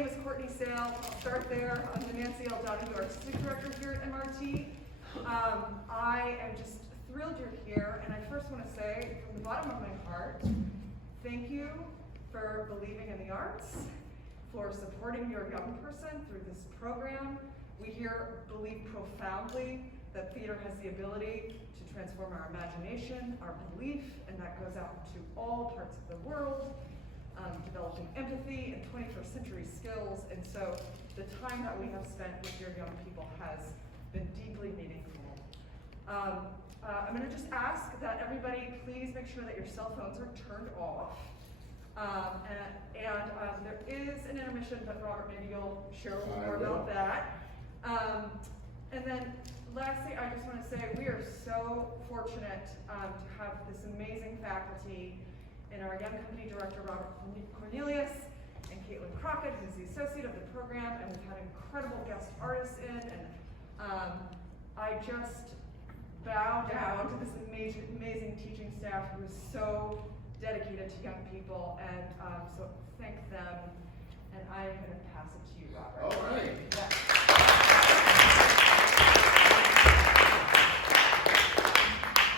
name is Courtney Sale. I'll start there. I'm the Nancy L. Donahue Artistic Director here at MRT. I am just thrilled you're here, and I first want to say, from the bottom of my heart, thank you for believing in the arts, for supporting your young person through this program. We here believe profoundly that theater has the ability to transform our imagination, our belief, and that goes out into all parts of the world, developing empathy and 21st century skills. And so the time that we have spent with your young people has been deeply meaningful. I'm going to just ask that everybody please make sure that your cell phones are turned off. There is an intermission, but Robert, maybe you'll share a little more about that. And then lastly, I just want to say we are so fortunate to have this amazing faculty in our Young Company Director, Robert Cornelius, and Caitlin Crockett, who's the associate of the program, and we've had incredible guest artists in, and I just bow down to this amazing teaching staff who is so dedicated to young people, and so thank them, and I'm going to pass it to you, Robert. All right. Yeah.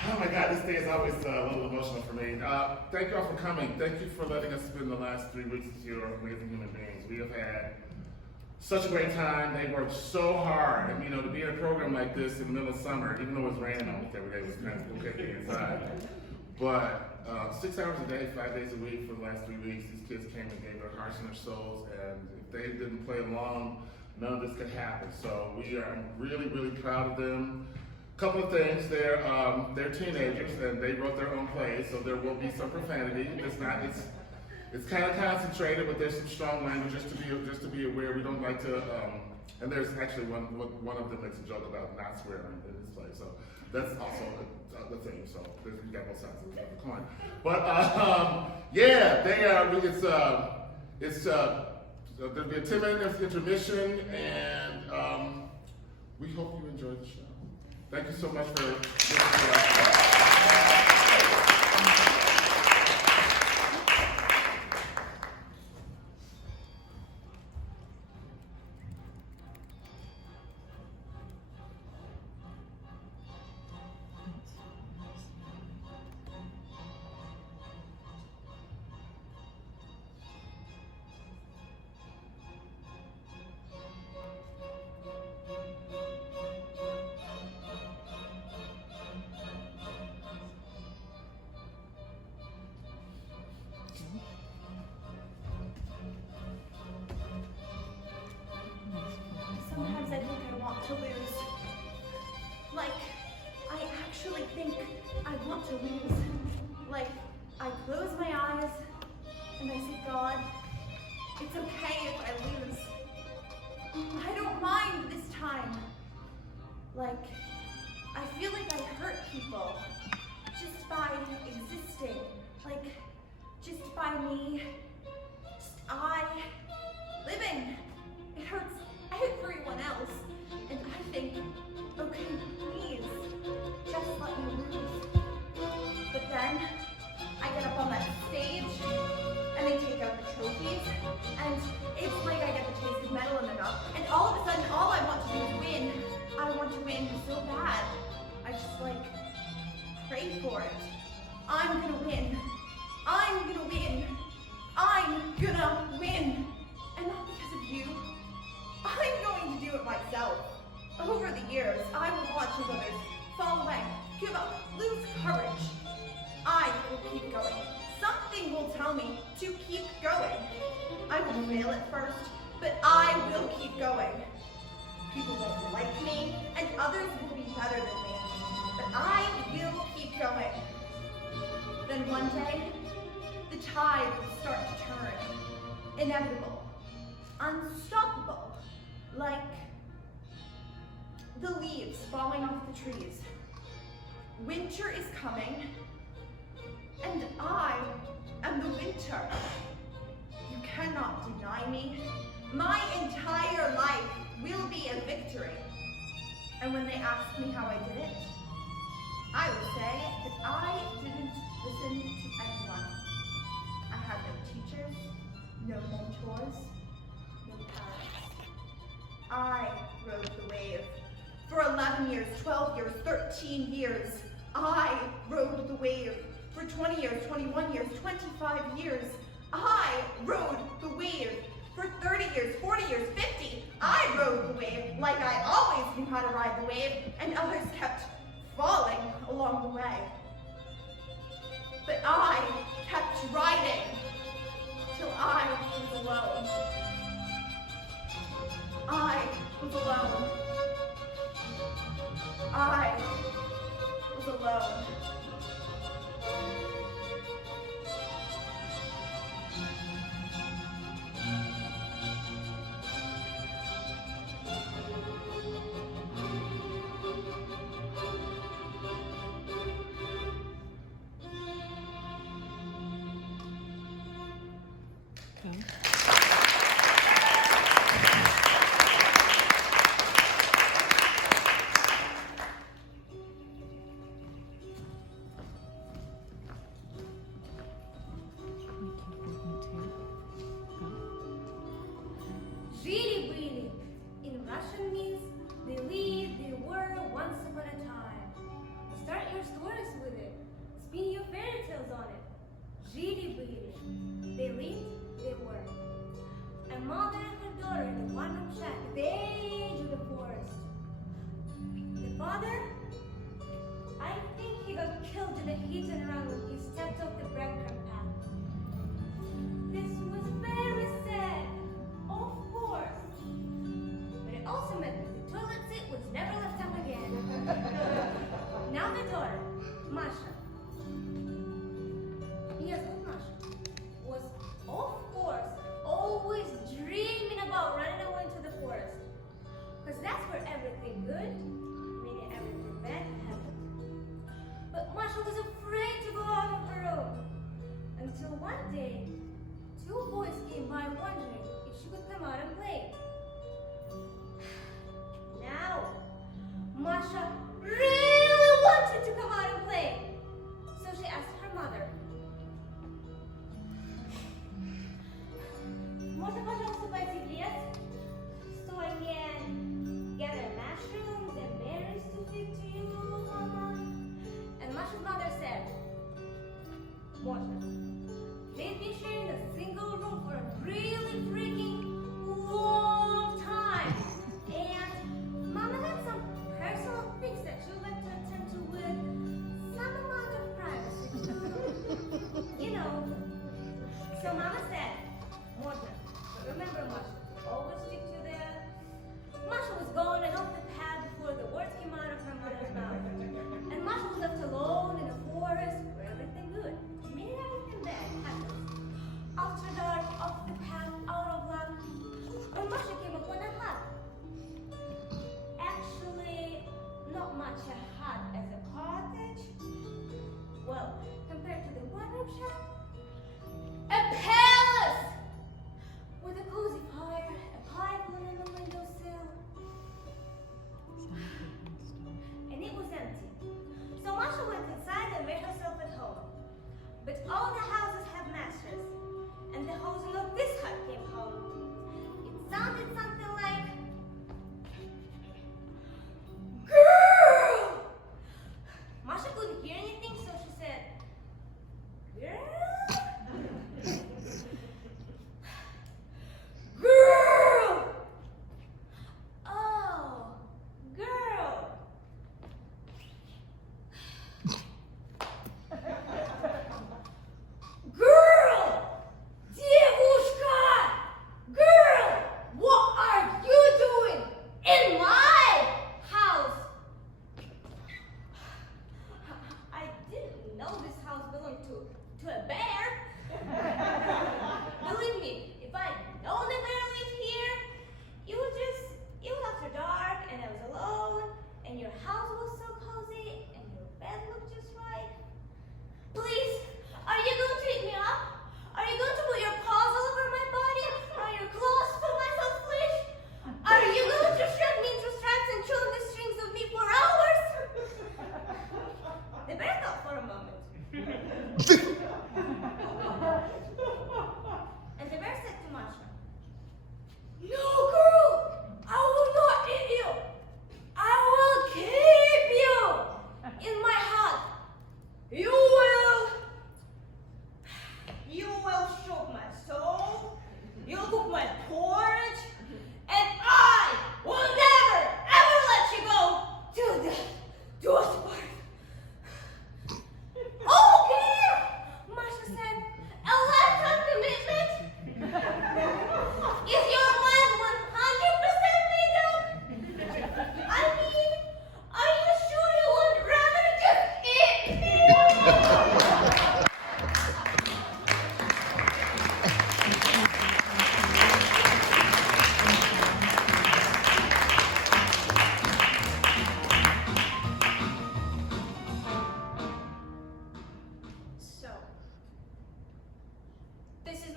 Oh my God, this day is always a little emotional for me. Thank you all for coming. Thank you for letting us spend the last 3 weeks with your amazing human beings. We have had such a great time. They worked so hard. And to be in a program like this in the middle of summer, even though it was raining almost every day, was kind of okay being inside. But 6 hours a day, 5 days a week for the last 3 weeks, these kids came and gave their hearts and their souls. And if they didn't play along, none of this could happen. So I'm really, really proud of them. Couple of things, they're teenagers and they wrote their own plays, so there will be some profanity. It's kind of concentrated, but there's some strong language just to be aware. We don't like to, and there's actually one of them makes a joke about not swearing in this play, so that's also the thing. So we got both sides of the coin. But yeah, they are. There'll be a 10-minute intermission, and we hope you enjoy the show. Thank you so much for listening to us. Sometimes I think I want to lose. Like, I actually think I want to lose. Like, I close my eyes and I say, God, it's okay if I lose. I don't mind this time. Like, I feel like I hurt people just by existing. Like, just by me, I living. It hurts everyone else, and I think, okay, please, just let me lose. But then, I get up on that stage, and they take out the trophies, and it's like I get the taste of medal in the mouth, and all of a sudden, all I want to do is win. I want to win so bad. I just, pray for it. I'm gonna win. I'm gonna win. I'm gonna win. And not because of you. I'm going to do it myself. Over the years, I will watch as others fall away, give up, lose courage. I will keep going. Something will tell me to keep going. I will fail at first, but I will keep going. People won't like me, and others will be better than me. But I will keep going. Then one day, the tide will start to turn. Inevitable. Unstoppable. Like the leaves falling off the trees. Winter is coming, and I am the winter. You cannot deny me. My entire life will be a victory. And when they ask me how I did it, I will say that I didn't listen to anyone. I had no teachers, no mentors, your parents. I rode the wave. For 11 years, 12 years, 13 years. I rode the wave. For 20 years, 21 years, 25 years. I rode the wave. For 30 years, 40 years, 50. I rode the wave like I always knew how to ride the wave, and others kept falling along the way. But I kept riding till I was alone. I was alone. I was alone. Really, really. In Russian means they lived, they were once upon a time. Start your stories with it. Spin your fairy tales on it. Really, really. They lived, they were. A mother and her daughter in a one-room shack at the edge of the forest. The father, I think he got killed in a hit and run when he stepped off the breadcrumb path. This was very sad. Of course. But it also meant that the toilet seat was never left up again. Now the daughter, Masha. Yes, old Masha was, of course, always dreaming about running away into the forest. Because that's where everything good, meaning everything bad, happened. But Masha was afraid to go out on her own. Until one day, two boys came by wondering if she could come out and play. Now, Masha really wanted to come out and play. So she asked her mother, "Можно, пожалуйста, пойти в лес, so I can gather mushrooms and berries to feed to you, Mama?" And Masha's mother said, "Можно." They'd been sharing a single room for a really freaking long time. And Mama had some personal things that she would like to attend to with some amount of privacy too. You know. So Mama said, "Можно, but remember Masha, always stick to that." Masha was gone and off the path before the words came out of her mother's mouth. And Masha was left alone in a forest where everything good, meaning everything bad, happens. After dark, off the path, out of luck, and Masha came upon a hut. Actually, not much a hut as a cottage. Well, compared to the one-room shack, a palace!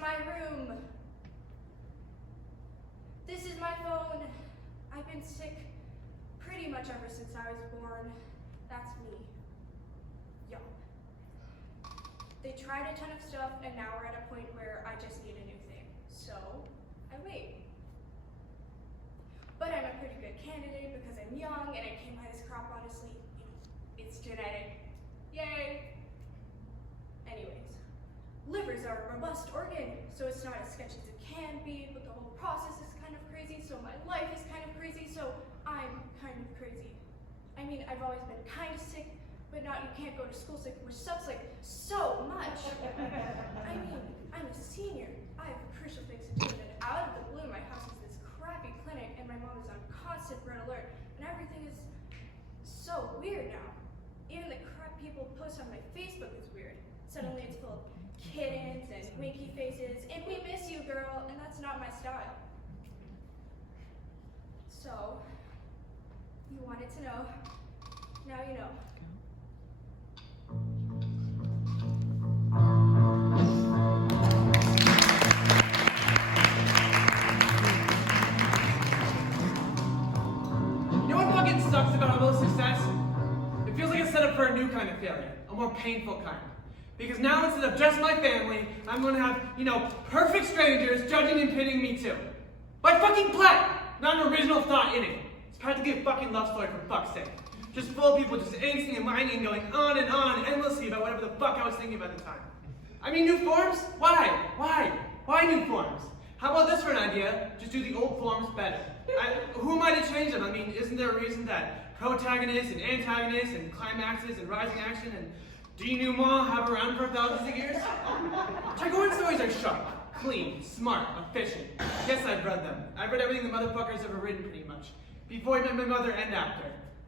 my room. This is my phone. I've been sick pretty much ever since I was born. That's me. Young. They tried a ton of stuff, and now we're at a point where I just need a new thing. So, I wait. But I'm a pretty good candidate because I'm young, and I came by this crop, honestly. It's genetic. Yay! Anyways, livers are a robust organ, so it's not as sketchy as it can be, but the whole process is kind of crazy, so my life is kind of crazy, so I'm kind of crazy. I mean, I've always been kind of sick, but now you can't go to school sick, which sucks like so much. I mean, I'm a senior. I have crucial things to do, and out of the blue, my house is this crappy clinic, and my mom is on constant red alert, and everything is so weird now. Even the crap people post on my Facebook is weird. Suddenly it's full of kittens and winky faces, and we miss you, girl, and that's not my style. So, you wanted to know, now you know. You know what fucking sucks about all this success? It feels like a setup for a new kind of failure, a more painful kind. Because now instead of just my family, I'm going to have, perfect strangers judging and pitting me too. By fucking play! Not an original thought in it. It's practically a fucking love story for fuck's sake. Just full of people just angsting and whining and going on and on endlessly about whatever the fuck I was thinking about at the time. I mean, new forms? Why? Why new forms? How about this for an idea? Just do the old forms better. Who am I to change them? I mean, isn't there a reason that protagonists and antagonists and climaxes and rising action and denouement have around for thousands of years? Tagorian stories are sharp, clean, smart, efficient. Yes, I've read them. I've read everything the motherfucker's ever written pretty much. Before I met my mother and after.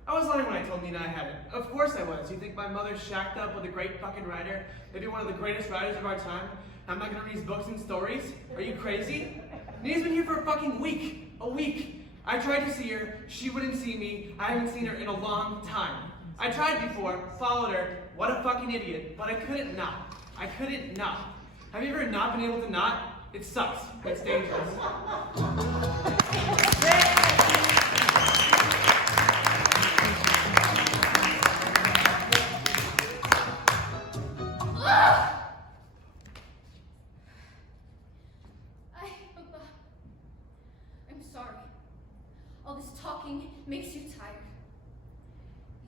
I was lying when I told Nina I hadn't. Of course I was. You think my mother's shacked up with a great fucking writer? Maybe one of the greatest writers of our time? I'm not gonna read his books and stories? Are you crazy? Nina's been here for a fucking week. A week. I tried to see her. She wouldn't see me. I haven't seen her in a long time. I tried before, followed her. What a fucking idiot. But I couldn't not. I couldn't not. Have you ever not been able to not? It sucks. It's dangerous. I'm sorry. All this talking makes you tired.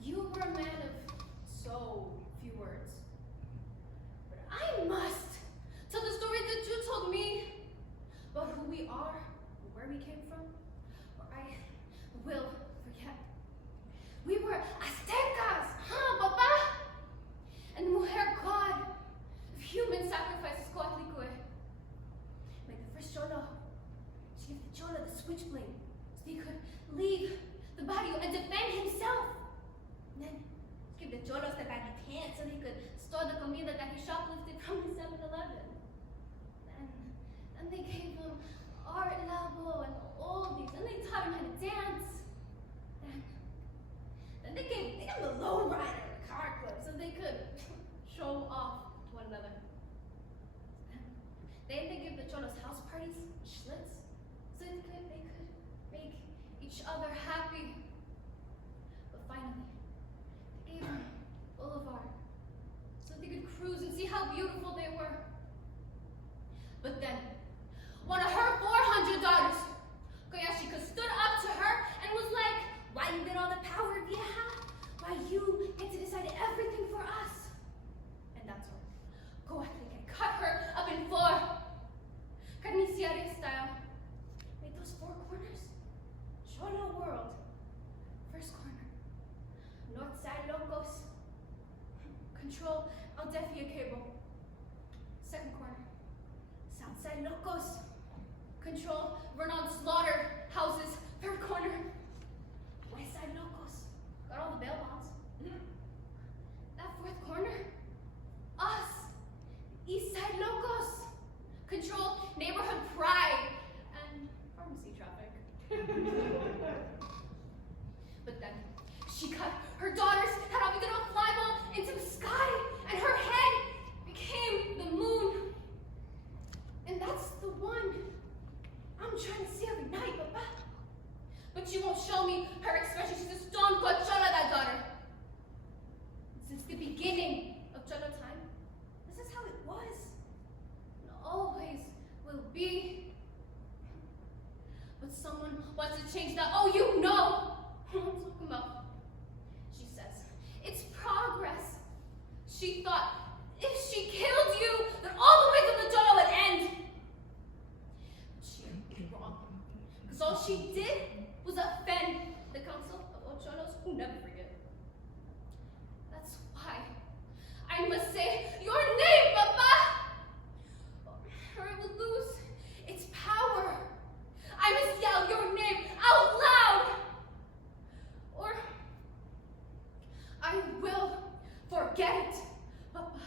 You were a man of so few words. But I must tell the story that you told me about who we are, where we came from, or I will forget. We were Aztecas, huh, Papa? And the mujer god of human sacrifices, Coatlicue. Like the first Cholo, she gave the Cholo the switchblade so he could leave the barrio and defend himself. And then give the Cholos the baggy pants so he could store the comida that he shoplifted from the 7-Eleven. Then they gave him art labo and oldies, and they taught him how to dance. Then they gave him the lowrider and the car club so they could show off to one another. Then they gave the Cholos house parties, schlitz, so they could make each other happy. But finally, they gave them Boulevard so they could cruise and see how beautiful they were. But then, one of her 400 daughters, Koyashika, stood up to her and was like, "Why you get all the power, vieja? Why you get to decide everything for us?" And that's all. Coatlicue cut her up in 4. Carniceria style. Made those 4 corners. Cholo world. First corner. North side locos. Control Aldefia cable. Second corner. South side locos. Control Vernon slaughter houses. Third corner. West side locos. Got all the bail bonds. That 4th corner. Us. East side locos. Control neighborhood pride and pharmacy traffic. But then she cut her daughter's head off and did a flyball into the sky, and her head became the moon. And that to change that. Oh, you know what I'm talking about. She says, it's progress. She thought, if she killed you, then all the ways of the dodo would end. She was wrong. Because all she did was offend the Council of Ocholos who never forget. That's why I must say your name, Papa! Or it will lose its power. I must yell your name out loud! Or I will forget it, Papa.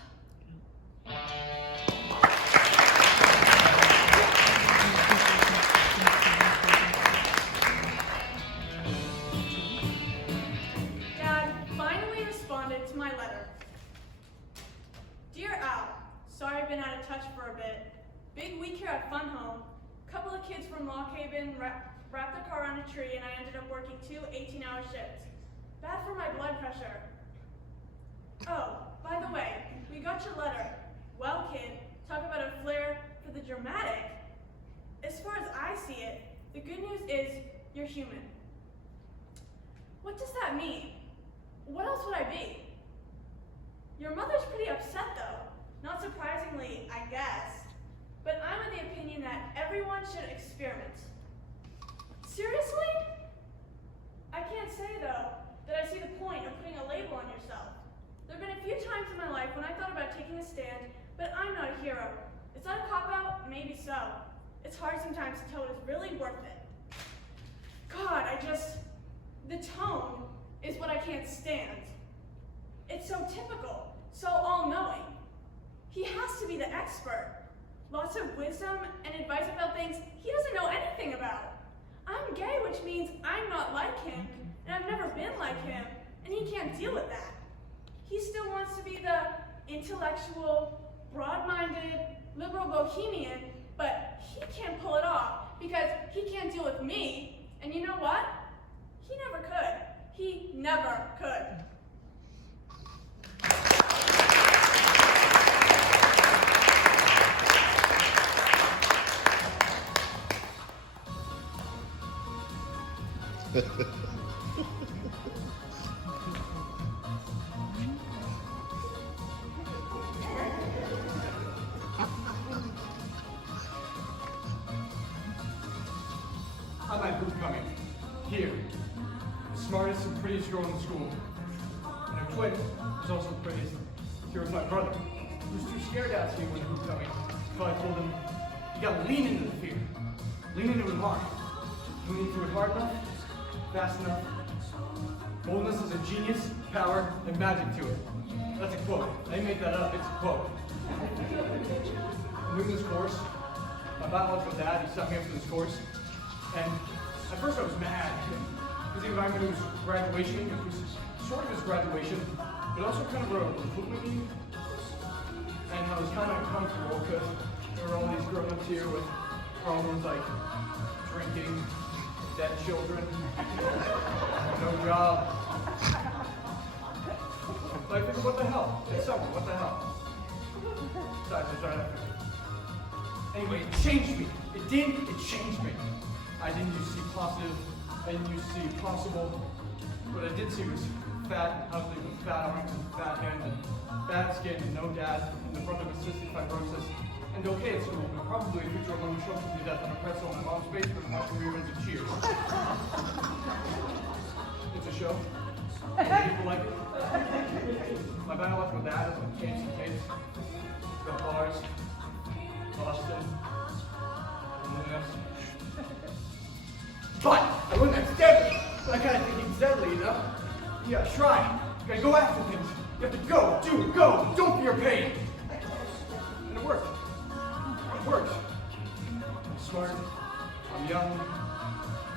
Dad finally responded to my letter. Dear Al, sorry I've been out of touch for a bit. Big week here at Fun Home. Couple of kids from Lock Haven wrapped their car around a tree and I ended up working 2 18-hour shifts. Bad for my blood pressure. Oh, by the way, we got your letter. Well, kid, talk about a flair for the dramatic. As far as I see it, the good news is you're human. What does that mean? What else would I be? Your mother's pretty upset though. Not surprisingly, I guess. But I'm of the opinion that everyone should experiment. Seriously? I can't say though that I see the point of putting a label on yourself. There have been a few times in my life when I thought about taking a stand, but I'm not a hero. Is that a cop-out? Maybe so. It's hard sometimes to tell what is really worth it. God, the tone is what I can't stand. It's so typical, so all-knowing. He has to be the expert. Lots of wisdom and advice about things he doesn't know anything about. I'm gay, which means I'm not like him, and I've never been like him, and he can't deal with that. He still wants to be the intellectual, broad-minded, liberal bohemian, but he can't pull it off because he can't deal with me, and you know what? He never could. He never could. I'm my homecoming. Here. The smartest and prettiest girl in the school. And her twin was also the prettiest. Here was my brother, who was too scared to ask me when homecoming. So I told him, you gotta lean into the fear. Lean into it hard. You lean into it hard enough, fast enough. Boldness is a genius, power, and magic to it. That's a quote. I didn't make that up, it's a quote. I'm doing this course. My biological dad, he set me up for this course. And at first I was mad, because the environment was graduation, it was sort of his graduation, but also kind of a recruitment meeting. And I was kind of uncomfortable because there were all these grown-ups here with problems like drinking, dead children, no job. So I figured, what the hell? It's summer, what the hell? Besides, I tried to. Anyway, it changed me. It did, it changed me. I didn't used to see positive, I didn't used to see possible. What I did see was fat, ugly, with fat arms and fat hands and bad skin and no dad and the brother with cystic fibrosis. And okay at school, but probably a future among the children to death on a pretzel in mom's basement watching reruns of Cheers. It's a show. People like it. My biological dad has changed the tapes. Got bars, Boston, and else. But I wasn't that deadly. But I kind of think he's deadly, you know? You gotta try. You gotta go after things. You have to go, do, go. Don't fear pain. And it worked. It worked. I'm smart. I'm young.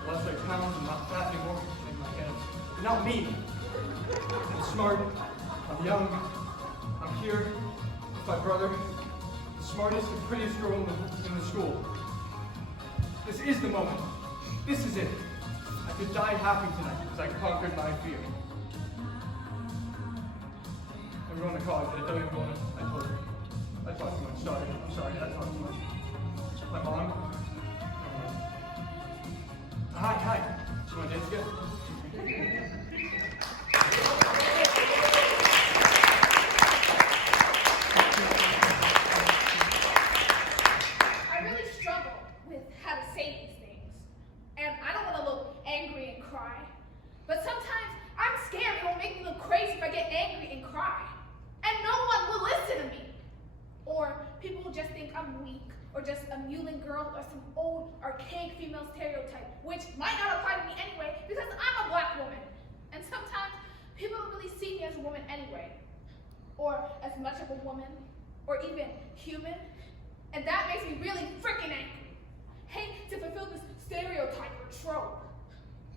Less like pounds. I'm not fat anymore. Shake my hands. But not me. I'm smart. I'm young. I'm here with my brother. The smartest and prettiest girl in the school. This is the moment. This is it. I could die happy tonight because I conquered my fear. I'm going to college, but I don't even go to. I told her. I talked too much. Sorry. I'm sorry. I talked too much. My mom. Hi. weak, or just a mewling girl, or some old, archaic female stereotype, which might not apply to me anyway, because I'm a black woman. And sometimes, people don't really see me as a woman anyway, or as much of a woman, or even human, and that makes me really freaking angry. Hate to fulfill this stereotype or trope,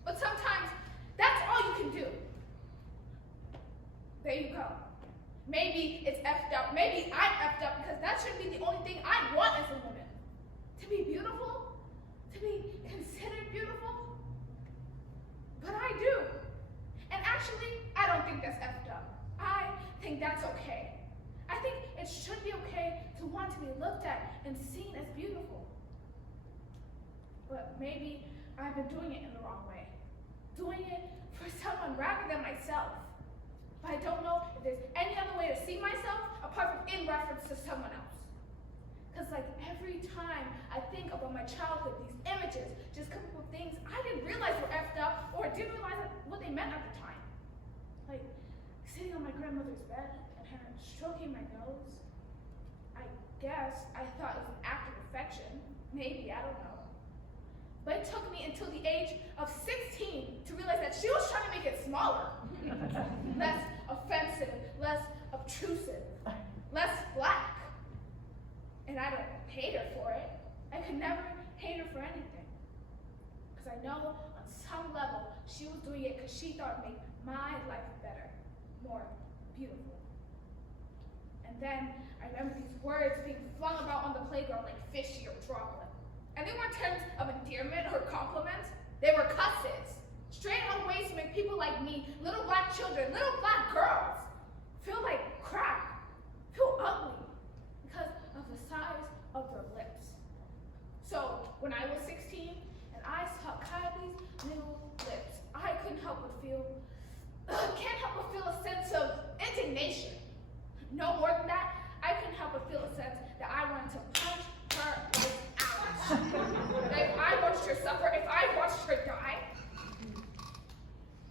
but sometimes, that's all you can do. There you go. Maybe it's effed up. Maybe I'm effed up because that shouldn't be the only thing I want as a woman. To be beautiful, to be considered beautiful. But I do. And actually, I don't think that's effed up. I think that's okay. I think it should be okay to want to be looked at and seen as beautiful. But maybe I've been doing it in the wrong way. Doing it for someone rather than myself. But I don't know if there's any other way to see myself apart from in reference to someone else. Because like every time I think about my childhood, these images just come up with things I didn't realize were effed up or didn't realize what they meant at the time. Like sitting on my grandmother's bed and her stroking my nose. I guess I thought it was an act of affection. Maybe, I don't know. But it took me until the age of 16 to realize that she was trying to make it smaller. Less offensive, less obtrusive, less black. And I don't hate her for it. I could never hate her for anything. Because I know on some level she was doing it because she thought it made my life better, more beautiful. And then I remember these words being flung about on the playground like fishy or droplet. And they weren't terms of endearment or compliment. They were cusses. Straight on ways to make people like me, little black children, little black girls, feel like crap, feel ugly, because of the size of their lips. So when I was 16 and I saw Kylie's little lips, I couldn't help but feel, can't help but feel a sense of indignation. No more than that, I couldn't help but feel a sense that I wanted to punch her life out. That if I watched her suffer, if I watched her die,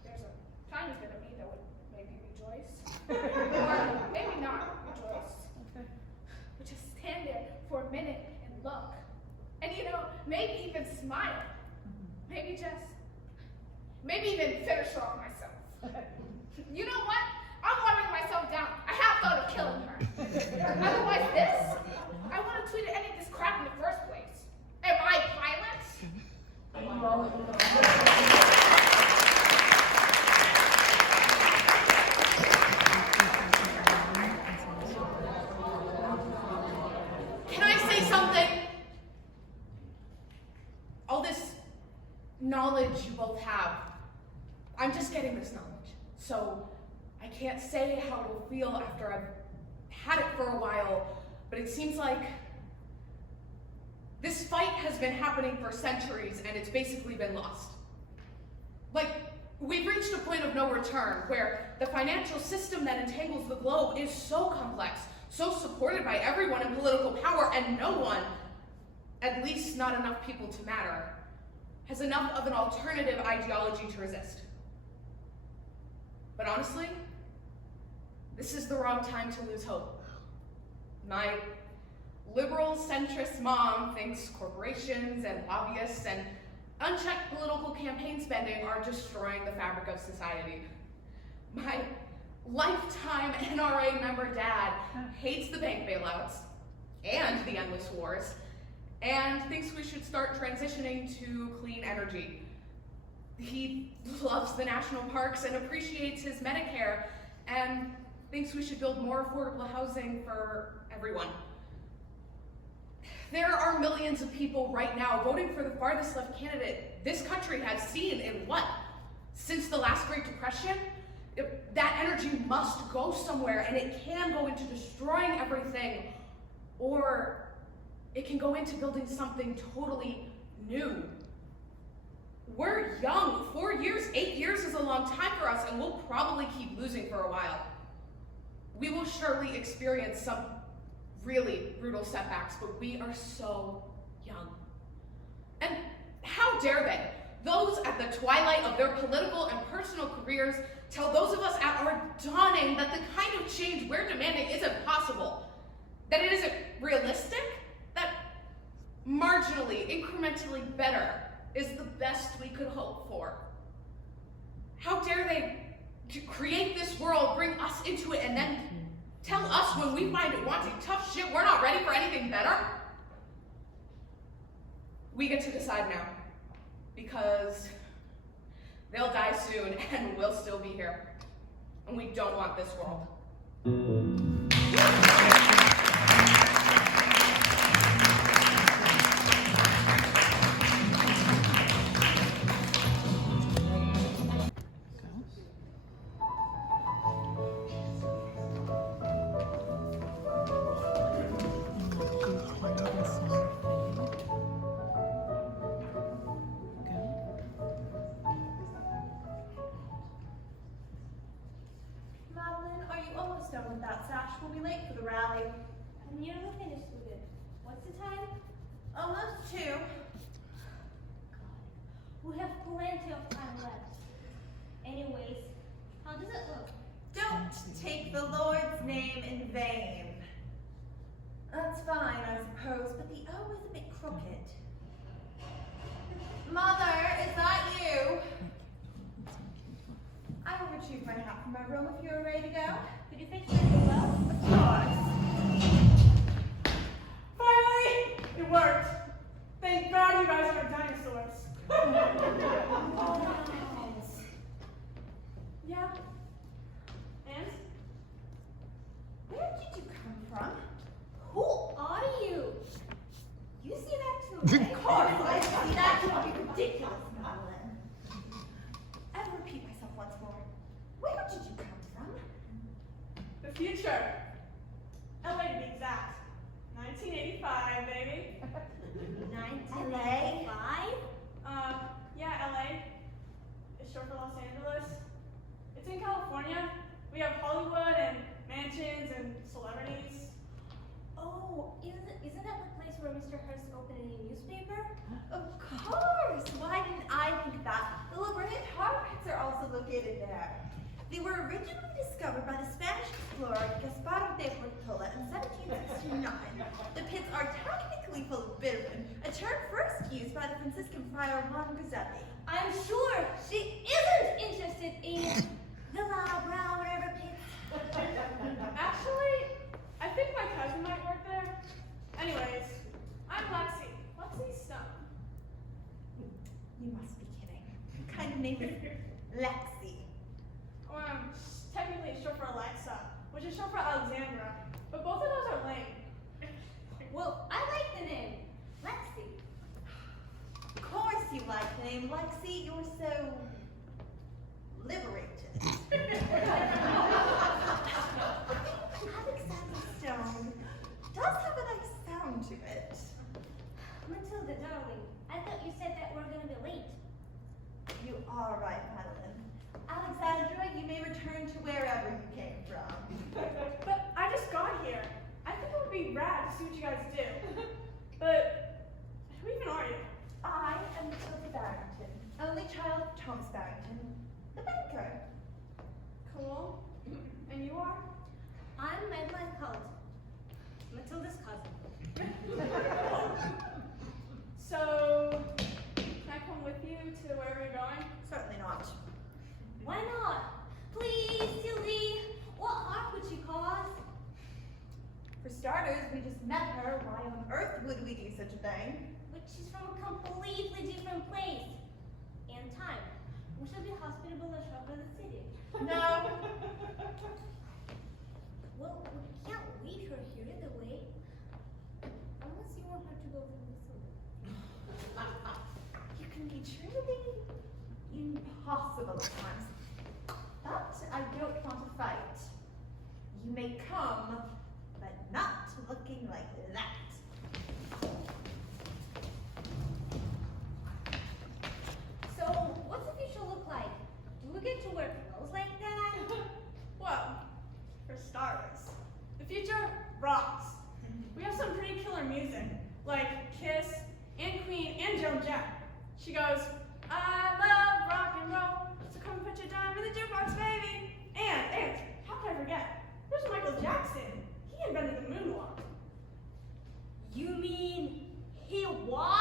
there's a tiny bit of me that would maybe rejoice. Or maybe not rejoice. But just stand there for a minute and look. And maybe even smile. Maybe even finish off myself. You know what? I'm watering myself down. I have thought of killing her. Otherwise this, I would have tweeted any of this crap in the first place. Am I violent? Can I say something? All this knowledge you both have, I'm just getting this knowledge. So I can't say how it'll feel after I've had it for a while, but it seems like this fight has been happening for centuries and it's basically been lost. Like, we've reached a point of no return where the financial system that entangles the globe is so complex, so supported by everyone in political power, and no one, at least not enough people to matter, has enough of an alternative ideology to resist. But honestly, this is the wrong time to lose hope. My liberal centrist mom thinks corporations and lobbyists and unchecked political campaign spending are destroying the fabric of society. My lifetime NRA member dad hates the bank bailouts and the endless wars and thinks we should start transitioning to clean energy. He loves the national parks and appreciates his Medicare and thinks we should build more affordable housing for everyone. There are millions of people right now voting for the farthest left candidate this country has seen in what? Since the last Great Depression? That energy must go somewhere, and it can go into destroying everything, or it can go into building something totally new. We're young. 4 years, 8 years is a long time for us, and we'll probably keep losing for a while. We will surely experience some really brutal setbacks, but we are so young. And how dare they, those at the twilight of their political and personal careers, tell those of us at our dawning that the kind of change we're demanding isn't possible, that it isn't realistic, that marginally, incrementally better is the best we could hope for. How dare they create this world, bring us into it, and then tell us when we find it wanting tough shit we're not ready for anything better? We get to decide now, because they'll die soon and we'll still be here. And we don't want this world. Madeline, are you almost done with that sash? We'll be late for the rally. I'm nearly finished with it. What's the time? Almost 2. We have plenty of time left. Anyways, how does it look? Don't take the Lord's name in vain. That's fine, I suppose, but the O is a bit crooked. Mother, is that you? I will retrieve my hat from my room if you are ready to go. Did you fix it as well? Of course. Finally, it worked. Thank God you guys are dinosaurs. Yeah. And? Where did you come from? Who are you? You see that too, right? Of course, I see that. You're ridiculous, Madeline. I'll repeat myself once more. Where did you come from? The future. LA to be exact. 1985, baby. 1985? Yeah, LA. It's short for Los Angeles. It's in California. We have Hollywood and mansions and celebrities. Oh, isn't that the place where Mr. Hearst opened a new newspaper? Of course! Why didn't I think of that? The La Brea tar pits are also located there. They were originally discovered by the Spanish explorer Gaspar de Portola in 1769. The pits are technically full of bitumen, a term first used by the Franciscan friar Juan Guzzelli. I'm sure she isn't interested in the La Brea whatever pits. Actually, I think my cousin might work there. Anyways, I'm Lexi. Lexi Stone. You must be kidding. What kind of name is Lexi? Technically it's short for Alexa, which is short for Alexandra. But both of those are lame. Well, I like the name. Lexi. Of course you like the name Lexi. You're so liberated. Alexander Stone does have a nice sound to it. Matilda, darling, I thought you said that we're gonna be late. You are right, Madeline. Alexandra, you may return to wherever you came from. But I just got here. I think it would be rad to see what you guys do. But who even are you? I am Matilda Barrington, only child of Thomas Barrington, the banker. Cool. And you are? I'm Madeline Colt, Matilda's cousin. So, can I come with you to wherever you're going? Certainly not. Why not? Please, Sylvie, what harm would she cause? For starters, we just met her. Why on earth would we do such a thing? But she's from a completely different place and time. We should be hospitable and shop in the city. No. Well, we can't leave her here either way. Unless you want her to go with Matilda. You can be truly impossible at times. But I don't want to fight. You may come, but not looking like that. So, what's the future look like? Do we get to wear clothes like that? Well, for starters, the future rocks. We have some pretty killer music, like Kiss, and Queen, and Joan Jett. She goes, I love rock and roll, so come put your dime in the jukebox, baby. And, how could I forget? There's Michael Jackson. He invented the moonwalk. You mean he what?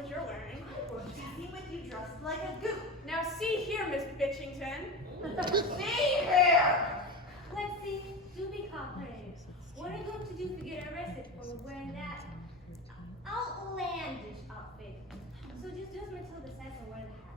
what you're wearing. I want to see with you dressed like a goop. Now see here, Miss Bitchington. See here! Let's see, do be cooperative. What are you going to do if you get arrested for wearing that outlandish outfit? So just Matilda says and wear the hat.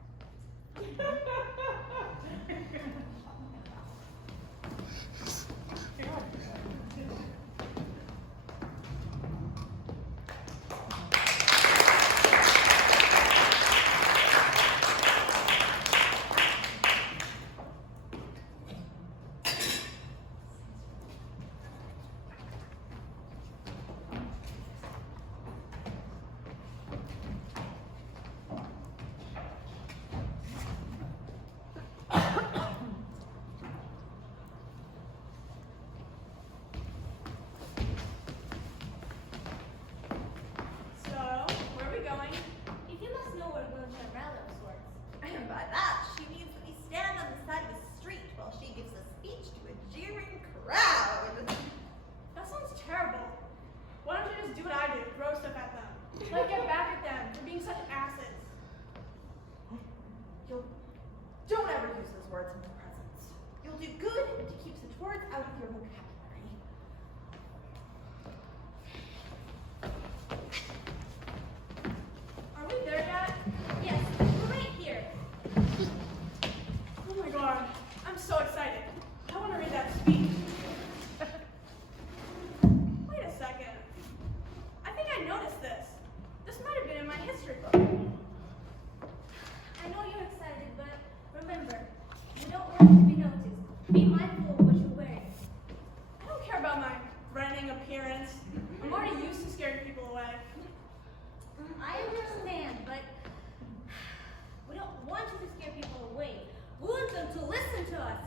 So, where are we going? If you must know, we're going to a rally of sorts. And by that, she means that we stand on the side of a street while she gives a speech to a jeering crowd. That sounds terrible. Why don't you just do what I did, throw stuff at them? Like, get back at them for being such asses. Don't ever use those words in my presence. You'll do good to keep such words out of your vocabulary. Are we there yet? Yes, we're right here. Oh my god, I'm so excited. I want to read that speech. Wait a second. I think I noticed this. This might have been in my history book. I know you're excited, but remember, you don't want to be noticed. Be mindful of what you're wearing. I don't care about my threatening appearance. I'm already used to scaring people away. I understand, but we don't want you to scare people away. We want them to listen to us.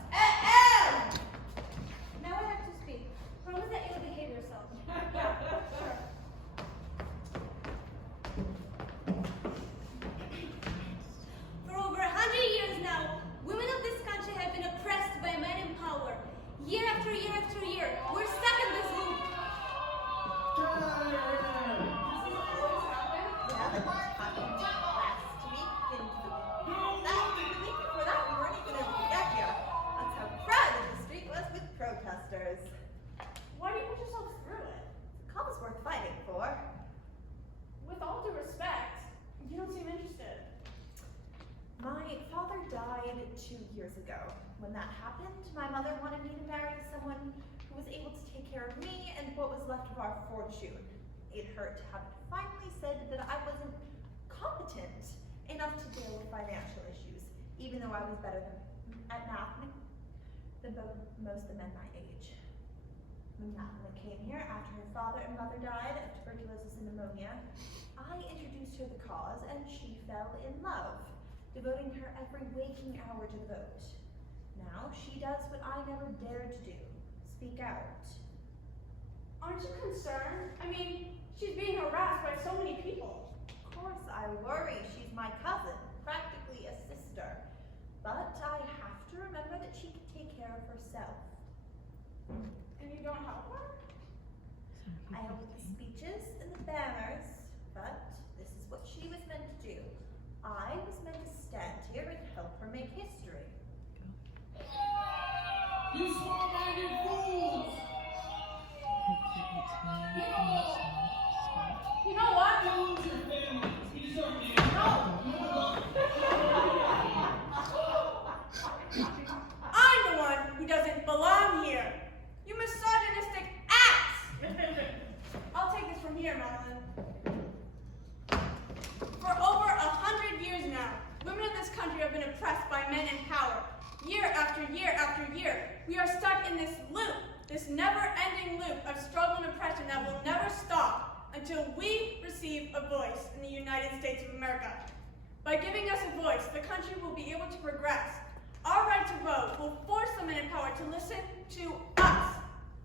Now I have to speak. Promise that you'll behave yourself. Yeah, sure. For over 100 years now, women of this country have been oppressed by men in power. Year after year after year, we're stuck in this loop. Yeah, but what happened last week and the week before that, we weren't even able to get here. That's how crowded the street was with protesters. Why do you put yourself through it? The cause worth fighting for. With all due respect, you don't seem interested. My father died 2 years ago. When that happened, my mother wanted me to marry someone who was able to take care of me and what was left of our fortune. It hurt to have it finally said that I wasn't competent enough to deal with financial issues, even though I was better at math than most of the men my age. When Madeline came here after her father and mother died of tuberculosis and pneumonia, I introduced her the cause and she fell in love, devoting her every waking hour to the vote. Now she does what I never dared to do, speak out. Aren't you concerned? I mean, she's being harassed by so many people. Of course I worry, she's my cousin, practically a sister. But I have to remember that she can take care of herself. And you don't help her? I help with the speeches and the banners, but this is what she was meant to do. I was meant to stand here and help her make history. You small-minded fools! You know what? Use your families. You deserve the I'm the one who doesn't belong here. You misogynistic ass! I'll take this from here, Madeline. For over 100 years now, women of this country have been oppressed by men in power. Year after year after year, we are stuck in this loop, this never-ending loop of struggle and oppression that will never stop until we receive a voice in the United States of America. By giving us a voice, the country will be able to progress. Our right to vote will force the men in power to listen to us.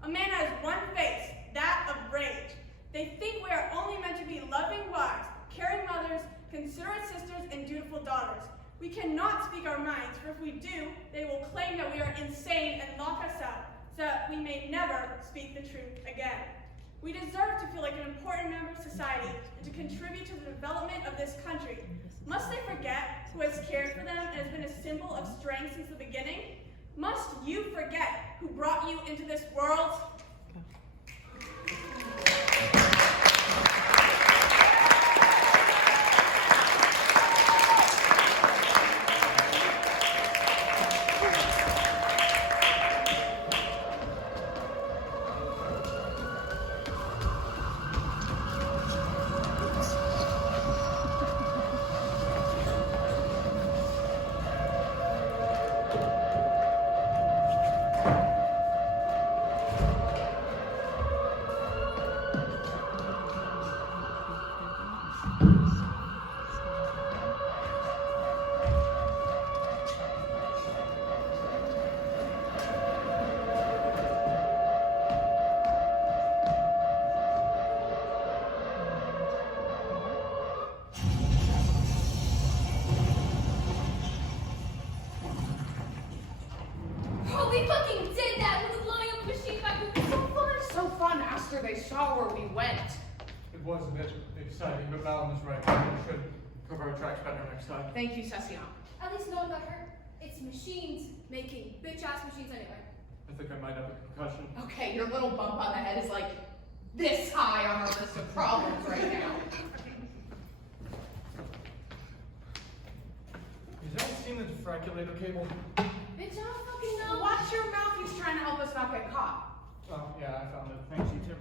A man has one face, that of rage. They think we are only meant to be loving wives, caring mothers, considerate sisters, and dutiful daughters. We cannot speak our minds, for if we do, they will claim that we are insane and lock us out, so that we may never speak the truth again. We deserve to feel like an important member of society to contribute to the development of this country. Must they forget who has cared for them and has been a symbol of strength since the beginning? Must you forget who brought you into this world? Oh, we fucking did that! We were blowing up a machine factory. It was so fun! So fun after they saw where we went. It was a bit exciting, but Malin is right. We should cover our tracks better next time. Thank you, Cecilia. At least no one got hurt. It's machines making bitch-ass machines anyway. I think I might have a concussion. Okay, your little bump on the head is like this high on our list of problems right now. Has anyone seen the defraculator cable? Bitch, I don't fucking know. Watch your mouth, he's trying to help us not get caught. Oh, yeah, I found it. Thanks, you too.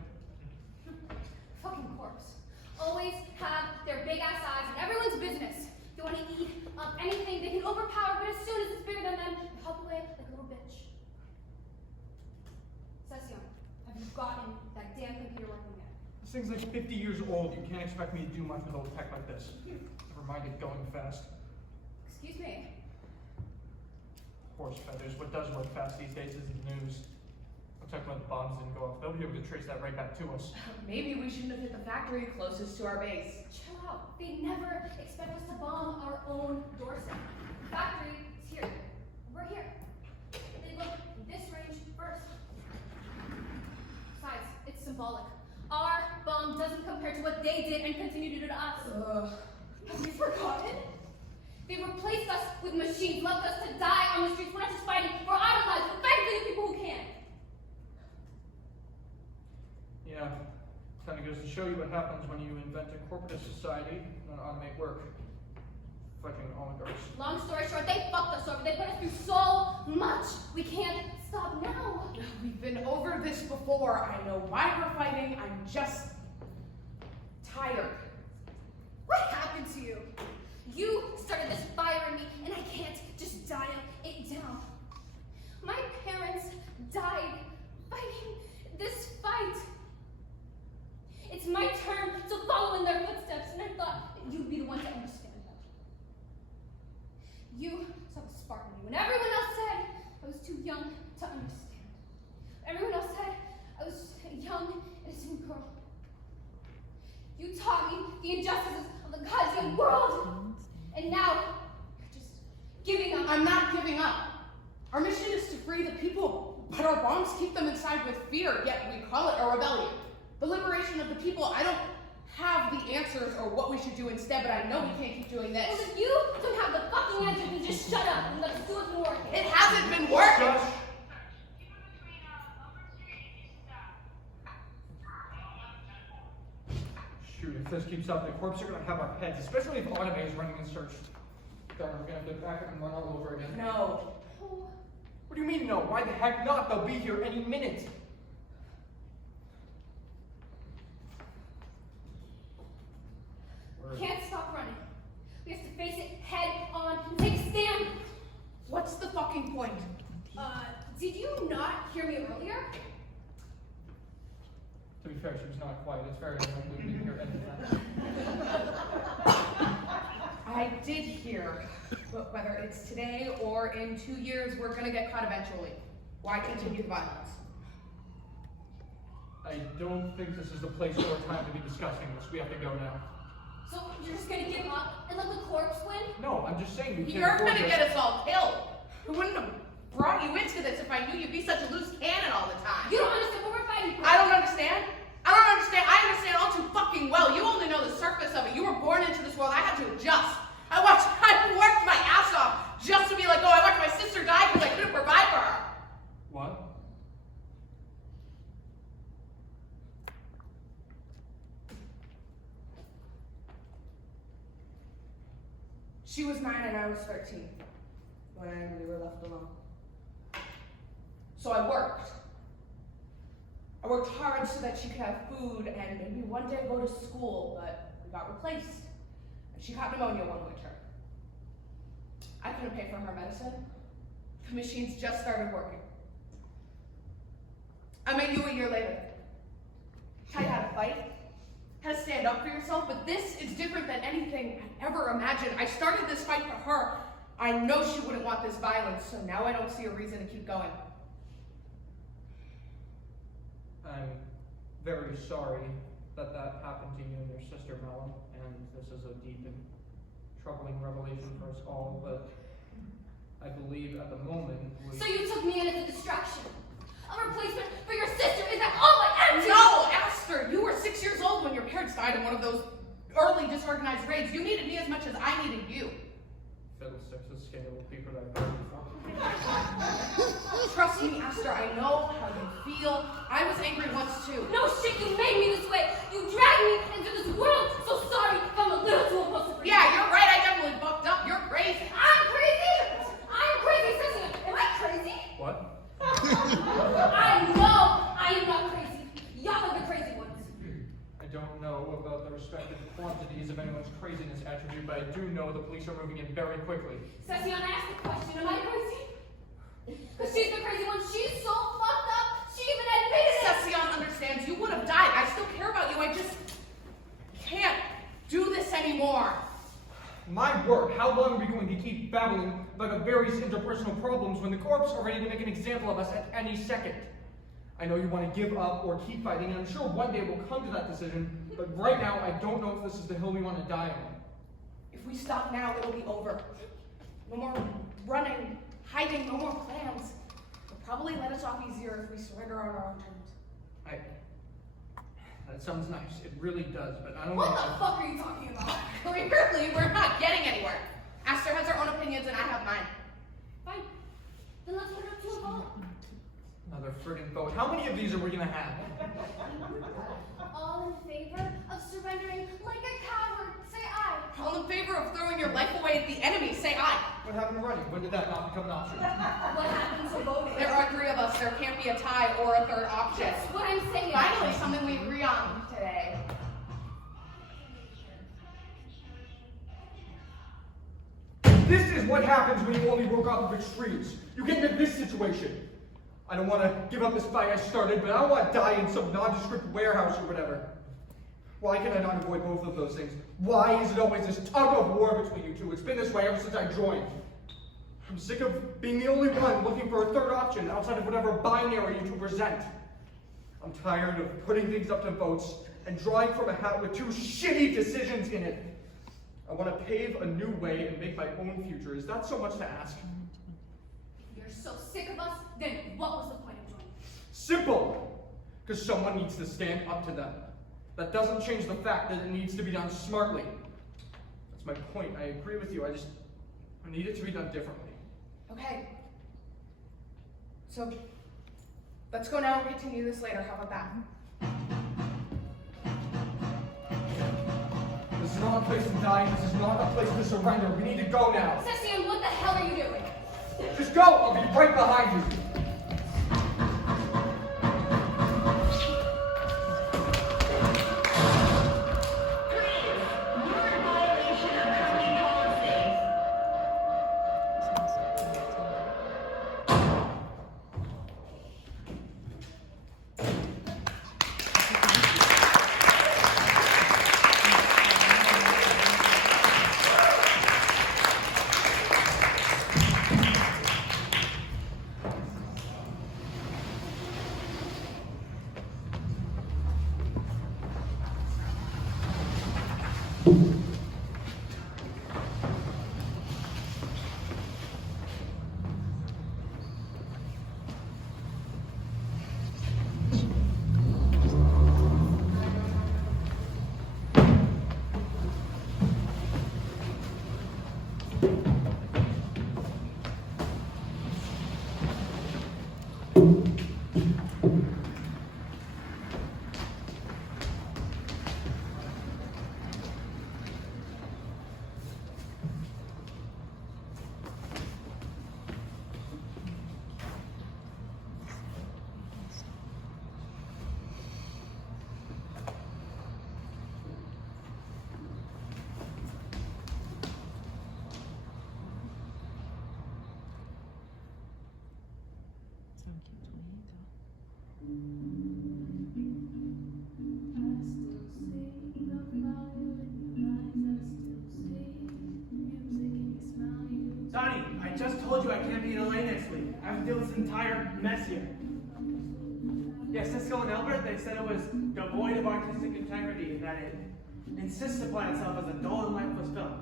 Fucking corpse. Always have their big ass eyes in everyone's business. They want to eat anything they can overpower, but as soon as it's bigger than them, they hop away like a little bitch. Cecilia, have you gotten that damn computer working yet? This thing's like 50 years old. You can't expect me to do much with old tech like this. Never mind it going fast. Excuse me. Horse feathers. What does work fast these days is the news. Looks like when the bombs didn't go off, they'll be able to trace that right back to us. Maybe we shouldn't have hit the factory closest to our base. Chill out. They never expect us to bomb our own doorstep. The factory is here. We're here. They look this range first. Besides, it's symbolic. Our bomb doesn't compare to what they did and continue to do to us. Have you forgotten? They replaced us with machines, left us to die on the streets. We're not just fighting for our lives, we're fighting for the people who can't. Yeah, kind of goes to show you what happens when you invent a corporatist society and then automate work. Fucking oligarchs. Long story short, they fucked us over. They put us through so much. We can't stop now. We've been over this before. I know why we're fighting. I'm just tired. What happened to you? You started this fire in me, and I can't just dial it down. My parents died fighting this fight. It's my turn to follow in their footsteps, and I thought that you'd be the one to understand that. You saw the spark in me when everyone else said I was too young to understand. Everyone else said I was just a young, innocent girl. You taught me the injustices of the goddamn world. And now, you're just giving up. I'm not giving up. Our mission is to free the people, but our bombs keep them inside with fear, yet we call it a rebellion. The liberation of the people, I don't have the answers or what we should do instead, but I know we can't keep doing this. Well, if you don't have the fucking answers, then just shut up and let's do it more. It hasn't been working. Josh. Shoot, if this keeps up, the corps are gonna have our heads, especially if Automate is running in search. Then we're gonna have to back up and run all over again. No. What do you mean no? Why the heck not? They'll be here any minute. Can't stop running. We have to face it head on and take a stand. What's the fucking point? Did you not hear me earlier? To be fair, she was not quiet. It's very unlikely we didn't hear any of that. I did hear, but whether it's today or in 2 years, we're gonna get caught eventually. Why continue the violence? I don't think this is the place or time to be discussing this. We have to go now. So you're just gonna give up and let the corpse win? No, I'm just saying we can't You're afford gonna this. get us all killed. I wouldn't have brought you into this if I knew you'd be such a loose cannon all the time. You don't understand what we're fighting for. I don't understand. I don't understand. I understand all too fucking well. You only know the surface. She was 9 and I was 13 when we were left alone. So I worked. I worked hard so that she could have food and maybe one day go to school, but we got replaced. And she caught pneumonia one winter. I couldn't pay for her medicine. The machines just started working. I met you a year later. Taught you how to fight, how to stand up for yourself, but this is different than anything I ever imagined. I started this fight for her. I know she wouldn't want this violence, so now I don't see a reason to keep going. I'm very sorry that happened to you and your sister, Melon, and this is a deep and troubling revelation for us all, but I believe at the moment So you took me in as a distraction. A replacement for your sister? Is that all I am to you? No, Esther, you were 6 years old when your parents died in one of those early disorganized raids. You needed me as much as I needed you. Fiddlesticks is scandal paper that I've heard before. Trust me, Esther, I know how you feel. I was angry once too. No shit, you made me this way. You dragged me into this world. So sorry if I'm a little too impulsive for you. Yeah, you're right, I definitely fucked up. You're crazy. I'm crazy? I'm crazy, Cecilia. Am I crazy? What? I know I am not crazy. Y'all are the crazy ones. I don't know about the respective quantities of anyone's craziness attribute, but I do know the police are moving in very quickly. Cecilia, I asked the question, am I crazy? Because she's the crazy one. She's so fucked up. She even admitted it. Cecilia understands. You would have died. I still care about you. I just can't do this anymore. My word, how long are we going to keep babbling about the various interpersonal problems when the corps are ready to make an example of us at any second? I know you want to give up or keep fighting, and I'm sure one day we'll come to that decision, but right now I don't know if this is the hill we want to die on. If we stop now, it'll be over. No more running, hiding, no more plans. They'll probably let us off easier if we surrender on our own terms. That sounds nice. It really does, but I don't What know. the fuck are you talking about? Clearly, we're not getting anywhere. Esther has her own opinions and I have mine. Fine. Then let's put it up to a vote. Another friggin' vote. How many of these are we gonna have? All in favor of surrendering like a coward, say aye. All in favor of throwing your life away at the enemy, say aye. What happened to running? When did that not become an option? What happened to voting? There are 3 of us. There can't be a tie or a third option. That's what I'm saying. Finally, something we agree on today. This is what happens when you only work off of extremes. You get into this situation. I don't want to give up this fight I started, but I don't want to die in some nondescript warehouse or whatever. Why can I not avoid both of those things? Why is it always this tug of war between you two? It's been this way ever since I joined. I'm sick of being the only one looking for a third option outside of whatever binary you two present. I'm tired of putting things up to votes and drawing from a hat with 2 shitty decisions in it. I want to pave a new way and make my own future. Is that so much to ask? If you're so sick of us, then what was the point of joining? Simple! Because someone needs to stand up to them. That doesn't change the fact that it needs to be done smartly. That's my point. I agree with you. I need it to be done differently. Okay. So, let's go now and continue this later. How about that? This is not a place to die. This is not a place to surrender. We need to go now. Cecilia, what the hell are you doing? Just go! I'll be right behind you. Donnie, I just told you I can't be in LA next week. I have to deal with this entire mess here. Yeah, Cisco and Albert, they said it was devoid of artistic integrity and that it insists upon itself as a dull and lifeless film.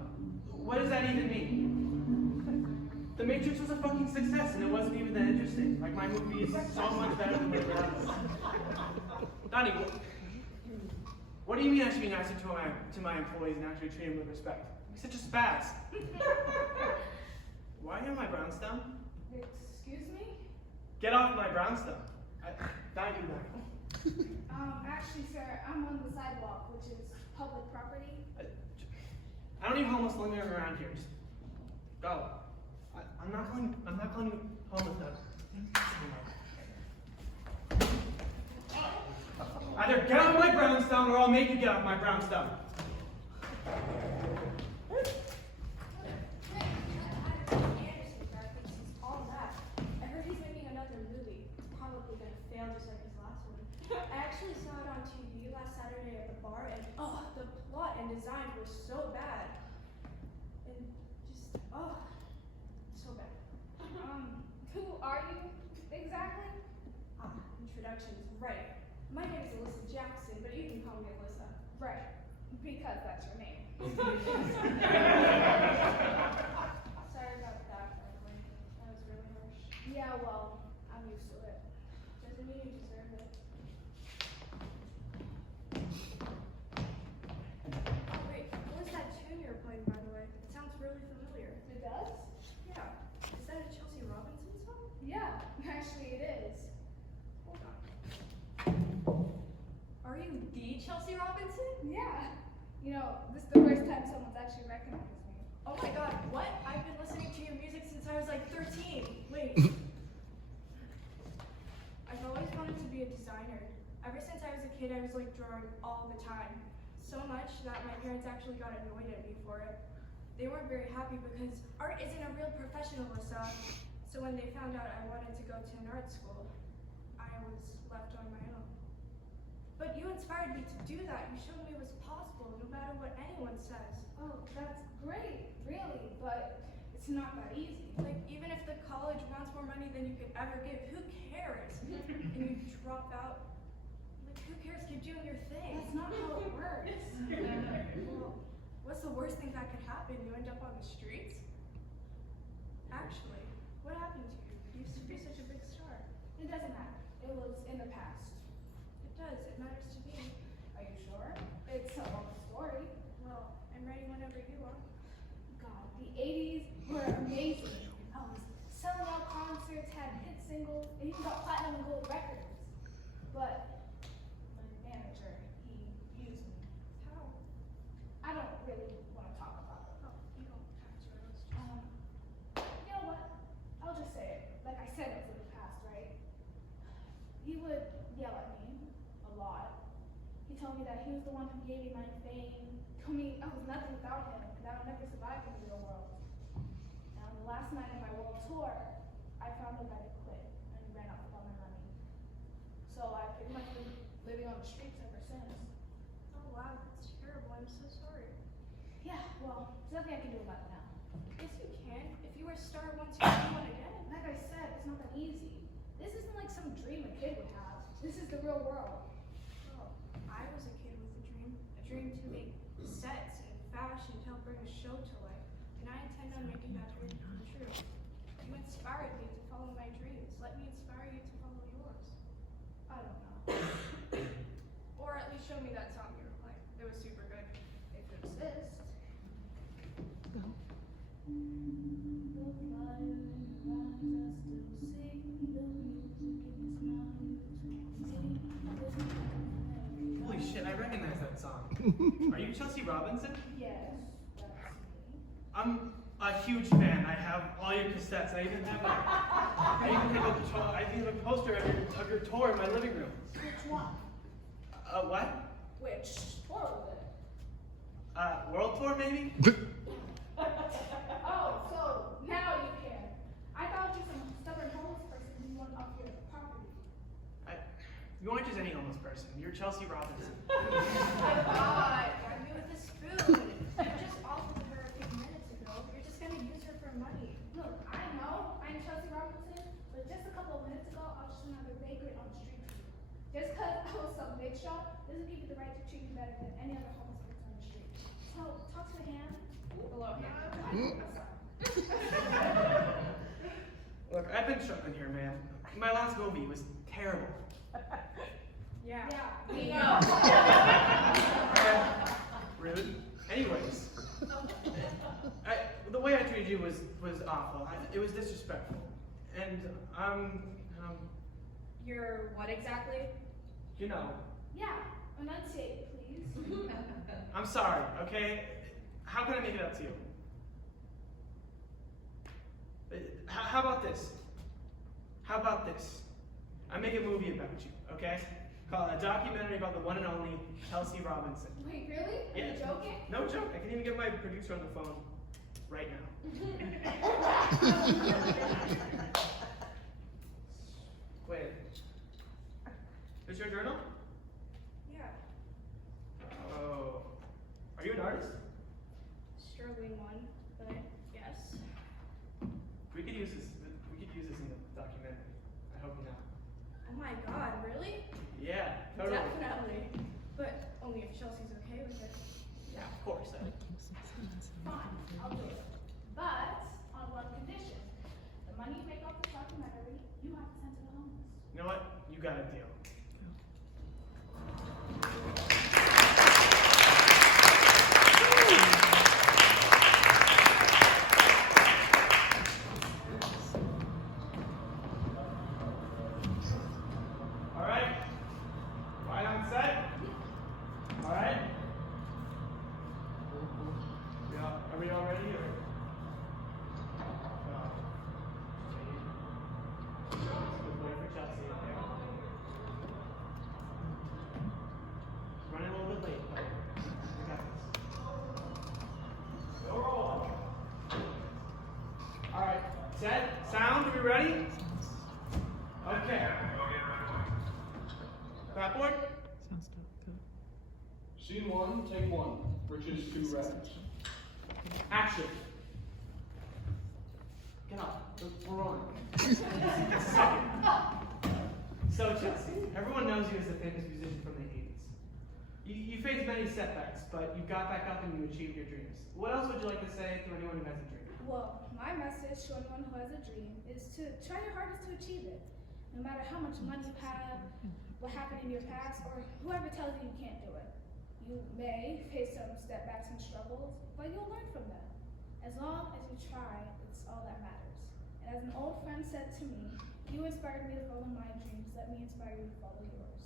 What does that even mean? The Matrix was a fucking success and it wasn't even that interesting. Like, my movie is so much better than what that was. Donnie, what do you mean I should be nicer to my employees and actually treat them with respect? You're such a spaz. Why are you on my brownstone? Excuse me? Get off my brownstone. Don't do that. Actually, sir, I'm on the sidewalk, which is public property. I don't need homeless lingering around here. Just go. I'm not calling you homeless, Doug. Either get off my brownstone or I'll make you get off my brownstone. Anderson graphics, he's all that. I heard he's making another movie. It's probably gonna fail just like his last one. I actually saw it on TV last Saturday at the bar, and the plot and design were so bad. And just, so bad. Who are you exactly? Introductions, right. My name is Alyssa Jackson, but you can call me Alyssa. Right, because that's your name. Sorry about that, by the way. That was really harsh. Yeah, well, I'm used to it. Doesn't mean you deserve it. Oh, wait, what was that tune you were playing, by the way? It sounds really familiar. It does? Yeah. Is that a Chelsea Robinson song? Yeah, actually it is. Hold on. Are you the Chelsea Robinson? Yeah. You know, this is the first time someone's actually recognized me. Oh my god, what? I've been listening to your music since I was like 13. Wait. I've always wanted to be a designer. Ever since I was a kid, I was like drawing all the time. So much that my parents actually got annoyed at me for it. They weren't very happy because art isn't a real profession, Alyssa. So when they found out I wanted to go to an art school, I was left on my own. But you inspired me to do that. You showed me it was possible, no matter what anyone says. Oh, that's great, really, but it's not that easy. Like, even if the college wants more money than you could ever give, who cares? And you drop out. Like, who cares? Keep doing your thing. That's not how it works. Well, what's the worst thing that could happen? You end up on the streets? Actually, what happened to you? You used to be such a big star. It doesn't matter. It was in the past. It does. It matters to me. Are you sure? It's a long story. Well, I'm ready whenever you are. God, the 80s were amazing. I was selling out concerts, had hit singles, and even got platinum and gold records. But my manager, he used me. How? I don't really want to talk about it. Oh, you don't have to. You know what? I'll just say it. Like I said, it was in the past, right? He would yell at me a lot. He told me that he was the one who gave me my fame. Told me I was nothing without him, and that I would never survive in the real world. And on the last night of my world tour, I found out that he quit, and he ran off with all my money. So I've pretty much been living on the streets ever since. Oh, wow. That's terrible. I'm so sorry. Yeah, well, there's nothing I can do about it now. Yes, you can. If you were a star once, you can be one again. Like I said, it's not that easy. This isn't like some dream a kid would have. This is the real world. Oh, I was a kid with a dream to make sets and fashion to help bring a show to life, and I intend on making that dream come true. You inspired me to follow my dreams. Let me inspire you to follow yours. I don't know. Or at least show me that song you were playing. It was super good. If you insist. Holy shit, I recognize that song. Are you Chelsea Robinson? Yes, that's me. I'm a huge fan. I have all your cassettes. I even have a poster of your tour in my living room. Which one? What? Which tour was it? World tour maybe? Oh, so now you can. I thought you some stubborn homeless person who went off your property. person. You're Chelsea Robinson. God, got me with a spoon. You just offered her a few minutes ago. You're just gonna use her for money. Look, I know I'm Chelsea Robinson, but just a couple of minutes ago, I was just another vagrant on the street. Just because I was some big shot doesn't give you the right to treat me better than any other homeless person on the street. So, talk to the hand. Below hand. Look, I've been struggling here, man. My last movie was terrible. Yeah, we know. Rude. Anyways, the way I treated you was awful. It was disrespectful. And You're what exactly? you know, Yeah, enunciate, please. I'm sorry, okay? How can I make it up to you? How about this? How about this? I make a movie about you, okay? Called a documentary about the one and only Chelsea Robinson. Wait, really? Are you Yeah. joking? No joke. I can even get my producer on the phone right now. Wait. Is your journal? Yeah, Oh. Are you an artist? struggling one, but yes. We could use this. We could use this in the documentary. I hope you know. Oh my god, really? Yeah, totally. Definitely. But only if Chelsea's okay with it. Yeah, of course. Fine, I'll do it. But on one condition. The money you make off the documentary, you have to send to the homeless. You know what? You got a deal. All right. Right on set. All right. Yeah. Are we all ready? Or? Good play for Chelsea. Okay. Running a little bit late, but we got this. Roll. All right. Set. Sound. Are we ready? Okay. Clapboard. Scene 1, take 1. Bridges to rags. Action. Get up. We're rolling. So Chelsea, everyone knows you as a famous musician from the 80s. You faced many setbacks, but you got back up and you achieved your dreams. What else would you like to say to anyone who has a dream? Well, my message to anyone who has a dream is to try your hardest to achieve it. No matter how much money you have, what happened in your past, or whoever tells you you can't do it. You may face some setbacks and struggles, but you'll learn from them. As long as you try, it's all that matters. And as an old friend said to me, you inspired me to follow my dreams, let me inspire you to follow yours.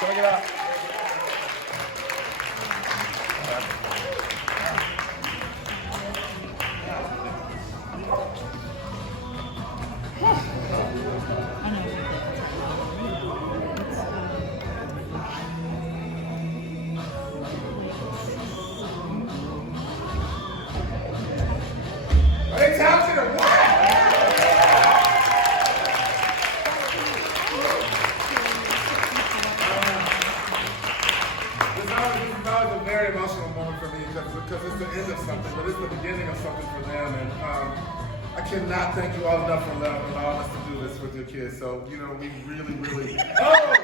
Check it out. cannot thank you all enough for allowing us to do this with your kids. So, you know, we really. Oh!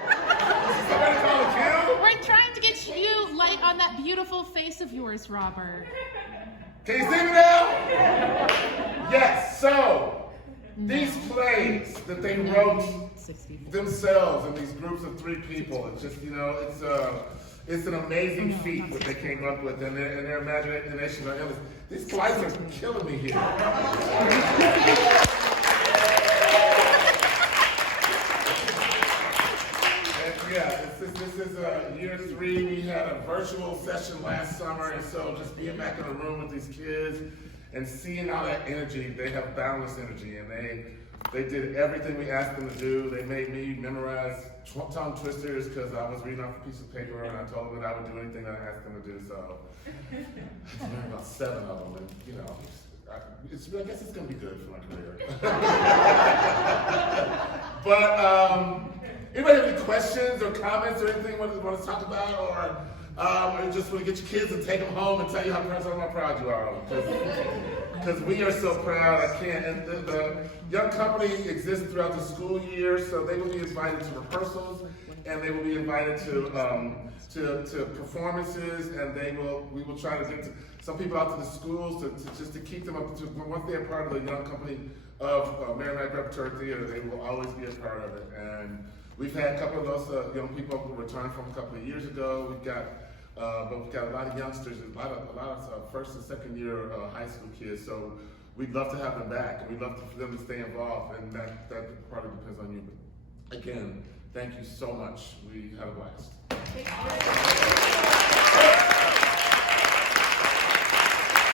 Somebody call a kill? We're trying to get you light on that beautiful face of yours, Robert. Can you see me now? Yes, so these plays that they wrote themselves in these groups of 3 people, it's just, you know, it's an amazing feat what they came up with, and their imagination are endless. These lights are killing me here. Yeah, this is year 3. We had a virtual session last summer, and so just being back in the room with these kids and seeing all that energy, they have boundless energy, and they did everything we asked them to do. They made me memorize tongue twisters because I was reading off a piece of paper, and I told them that I would do anything that I asked them to do. So I learned about 7 of them, and you know, I guess it's gonna be good for my career. But anybody have any questions or comments or anything you want to talk about, or just want to get your kids and take them home and tell you how proud you are of them? Because we are so proud. I can't. And the Young Company exists throughout the school year, so they will be invited to rehearsals, and they will be invited to performances, and we will try to get some people out to the schools to keep them up to once they're part of the Young Company of Merrimack Repertory Theater, they will always be a part of it. And we've had a couple of those young people who returned from a couple of years ago. We've got a lot of youngsters, a lot of first and second year high school kids. So we'd love to have them back, and we'd love for them to stay involved, and that probably depends on you. But again, thank you so much. We had a blast.